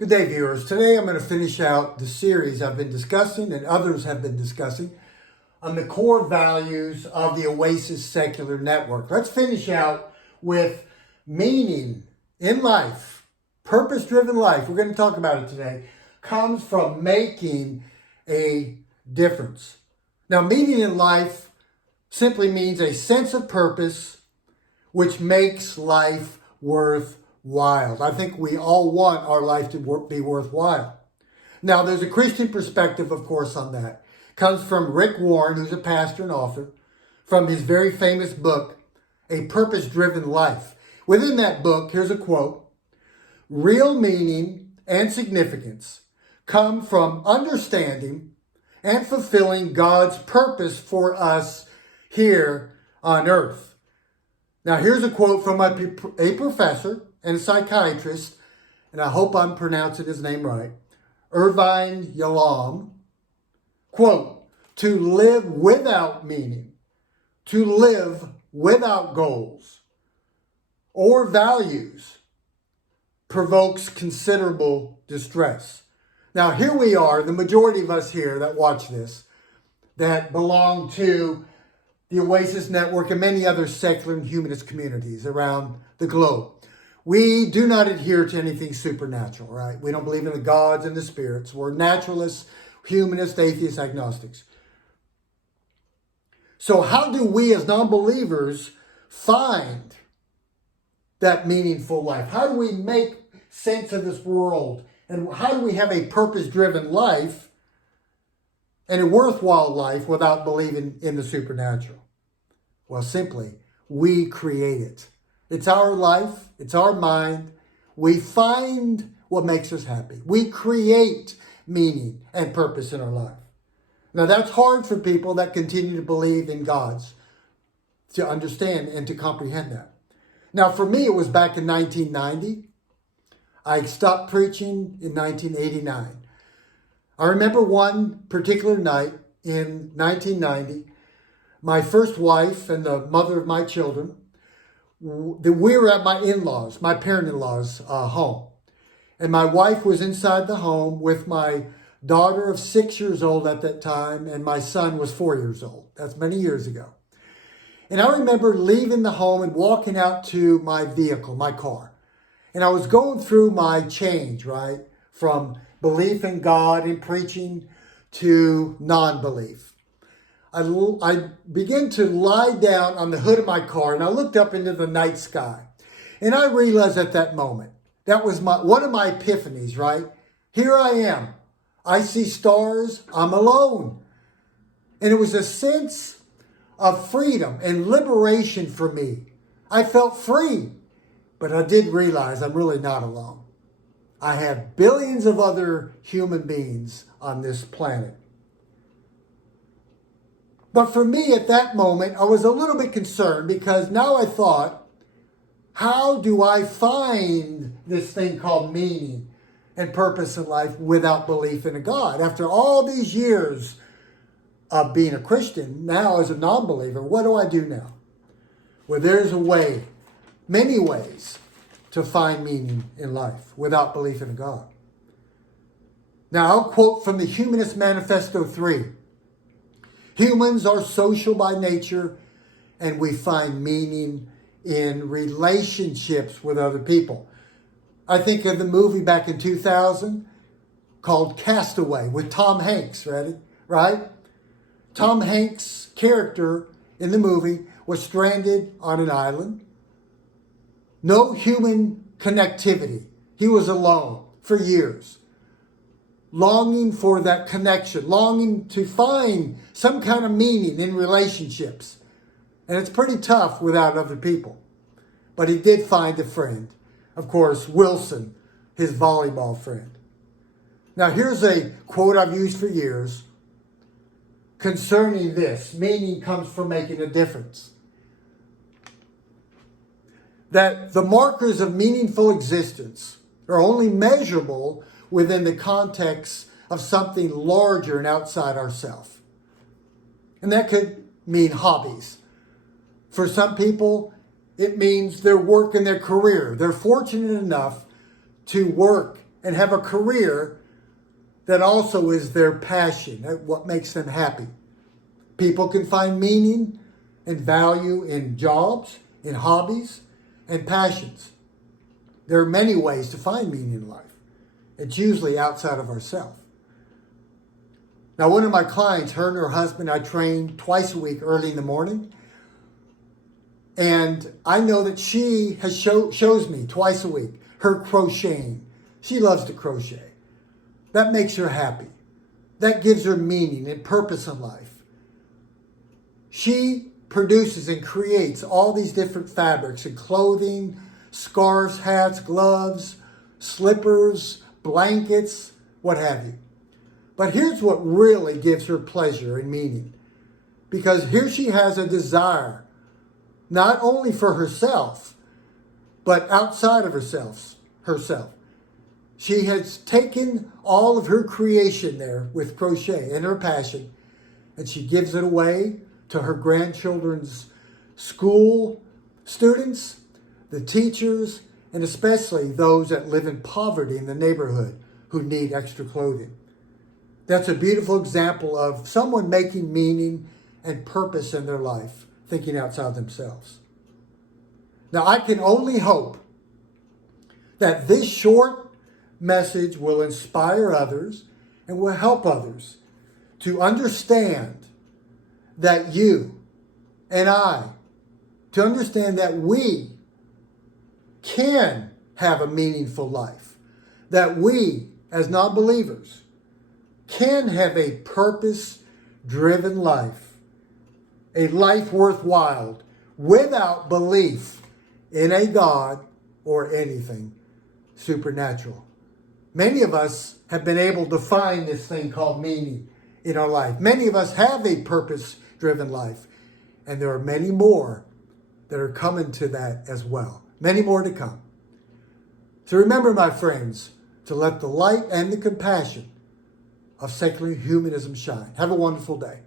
Good day, viewers. Today I'm going to finish out the series I've been discussing and others have been discussing on the core values of the Oasis Secular Network. Let's finish out with meaning in life, purpose-driven life. We're going to talk about it today. Comes from making a difference. Now, meaning in life simply means a sense of purpose which makes life worthwhile. I think we all want our life to be worthwhile. Now, there's a Christian perspective, of course, on that. It comes from Rick Warren, who's a pastor and author, from his very famous book, A Purpose-Driven Life. Within that book, here's a quote: "Real meaning and significance come from understanding and fulfilling God's purpose for us here on earth." Now, here's a quote from a professor and a psychiatrist, and I hope I'm pronouncing his name right, Irvine Yalom. Quote, "To live without meaning, to live without goals or values provokes considerable distress." Now, here we are, the majority of us here that watch this, that belong to the Oasis Network and many other secular and humanist communities around the globe. We do not adhere to anything supernatural, right? We don't believe in the gods and the spirits. We're naturalists, humanists, atheists, agnostics. So how do we as non-believers find that meaningful life? How do we make sense of this world? And how do we have a purpose-driven life and a worthwhile life without believing in the supernatural? Well, simply, we create it. It's our life. It's our mind. We find what makes us happy. We create meaning and purpose in our life. Now, that's hard for people that continue to believe in gods to understand and to comprehend that. Now, for me, it was back in 1990. I stopped preaching in 1989. I remember one particular night in 1990, my first wife and the mother of my children, we were at my in-laws, my parent-in-laws' home. And my wife was inside the home with my daughter of 6 years old at that time, and my son was 4 years old. That's many years ago. And I remember leaving the home and walking out to my vehicle, my car. And I was going through my change, right? From belief in God and preaching to non-belief. I began to lie down on the hood of my car, and I looked up into the night sky. And I realized at that moment, that was one of my epiphanies, right? Here I am. I see stars. I'm alone. And it was a sense of freedom and liberation for me. I felt free, but I did realize I'm really not alone. I have billions of other human beings on this planet. But for me at that moment, I was a little bit concerned because now I thought, how do I find this thing called meaning and purpose in life without belief in a God? After all these years of being a Christian, now as a non-believer, what do I do now? Well, there's a way, many ways, to find meaning in life without belief in a God. Now, I'll quote from the Humanist Manifesto 3. "Humans are social by nature, and we find meaning in relationships with other people." I think of the movie back in 2000 called Castaway with Tom Hanks, right? Tom Hanks' character in the movie was stranded on an island. No human connectivity. He was alone for years, longing for that connection, longing to find some kind of meaning in relationships. And it's pretty tough without other people. But he did find a friend. Of course, Wilson, his volleyball friend. Now, here's a quote I've used for years concerning this. Meaning comes from making a difference. That the markers of meaningful existence are only measurable within the context of something larger and outside ourselves. And that could mean hobbies. For some people, it means their work and their career. They're fortunate enough to work and have a career that also is their passion, what makes them happy. People can find meaning and value in jobs, in hobbies, and passions. There are many ways to find meaning in life. It's usually outside of ourselves. Now, one of my clients, her and her husband, I train twice a week early in the morning. And I know that she shows me twice a week her crocheting. She loves to crochet. That makes her happy. That gives her meaning and purpose in life. She produces and creates all these different fabrics and clothing, scarves, hats, gloves, slippers, blankets, what have you. But here's what really gives her pleasure and meaning. Because here she has a desire, not only for herself, but outside of herself. She has taken all of her creation there with crochet and her passion, and she gives it away to her grandchildren's school students, the teachers, and especially those that live in poverty in the neighborhood who need extra clothing. That's a beautiful example of someone making meaning and purpose in their life, thinking outside themselves. Now, I can only hope that this short message will inspire others and will help others to understand that you and I, to understand that we can have a meaningful life, that we, as non-believers, can have a purpose-driven life, a life worthwhile, without belief in a God or anything supernatural. Many of us have been able to find this thing called meaning in our life. Many of us have a purpose-driven life, and there are many more that are coming to that as well. Many more to come. So remember, my friends, to let the light and the compassion of secular humanism shine. Have a wonderful day.